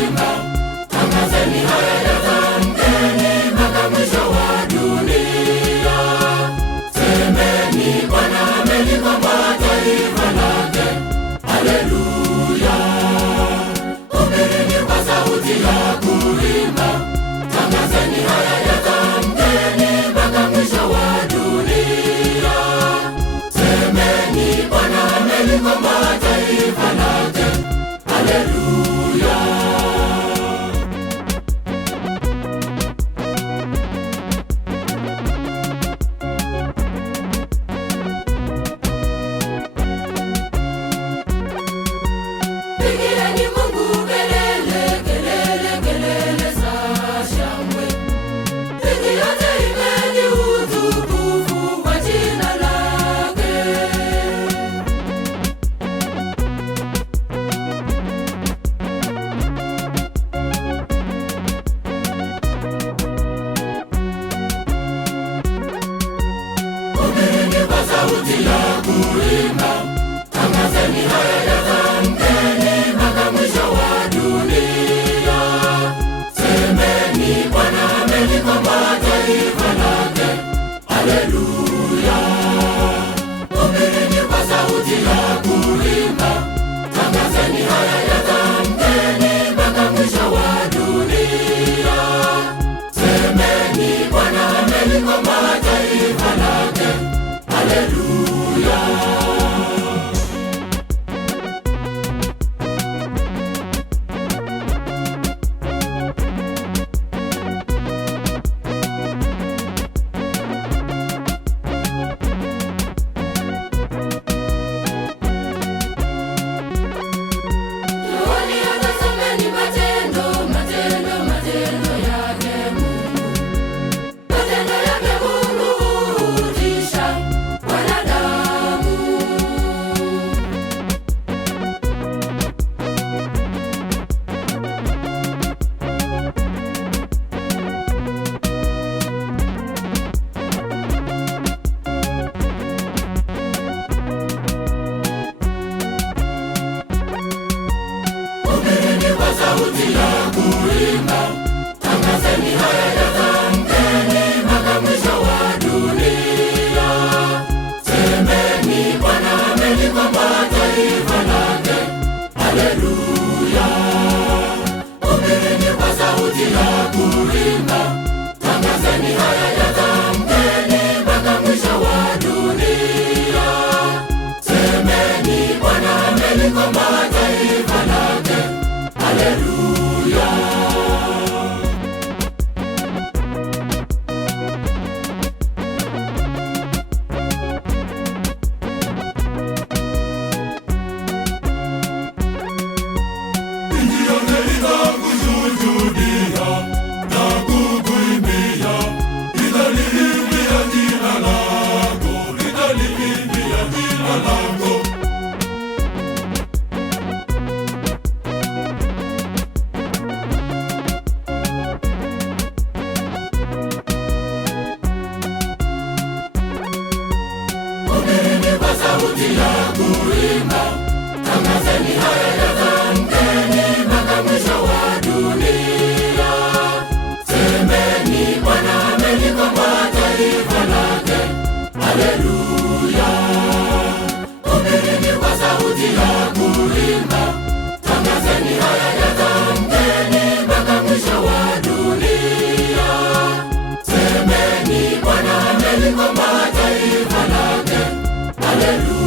kuimba, tangazeni haya yatamkeni mpaka mwisho wa dunia. Semeni Bwana amelikomboa taifa lake, haleluya. Hubirini kwa sauti ya kuimba, tangazeni haya yatamkeni mpaka mwisho wa dunia. Semeni Bwana amelikomboa taifa lake, haleluya. Pigieni Mungu kelele, kelele, kelele za shangwe. Nchi yote imeni utukufu wa jina lake. Hubirini kwa sauti ya kuimba, tangazeni haya yatamkeni mpaka mwisho wa dunia. Semeni Bwana amelikomboa taifa lake, haleluya. Hubirini kwa sauti ya kuimba, tangazeni haya yatamkeni mpaka mwisho wa dunia. Semeni Bwana amelikomboa taifa lake, haleluya. Tuoni atazameni matendo, matendo, matendo yake Mungu. Matendo yake Mungu hutisha wanadamu. Hubirini kwa sauti ya kuimba, tangazeni haya yatamkeni mpaka mwisho wa dunia. Semeni Bwana amelikomboa taifa lake, haleluya. Hubirini kwa sauti ya kuimba, tangazeni haya yatamkeni mpaka mwisho wa dunia. Semeni Bwana amelikomboa taifa lake, haleluya. Nchi yote itakusujudia na kukuimbia, italiimbia jina lako, italiimbia jina lako. Hubirini kwa sauti ya kuimba, tangazeni haya yatamkeni mpaka mwisho wa dunia. Semeni Bwana amelikomboa taifa lake, haleluya. Hubirini kwa sauti ya kuimba, tangazeni haya yatamkeni mpaka mwisho wa dunia. Semeni Bwana amelikomboa taifa lake, haleluya.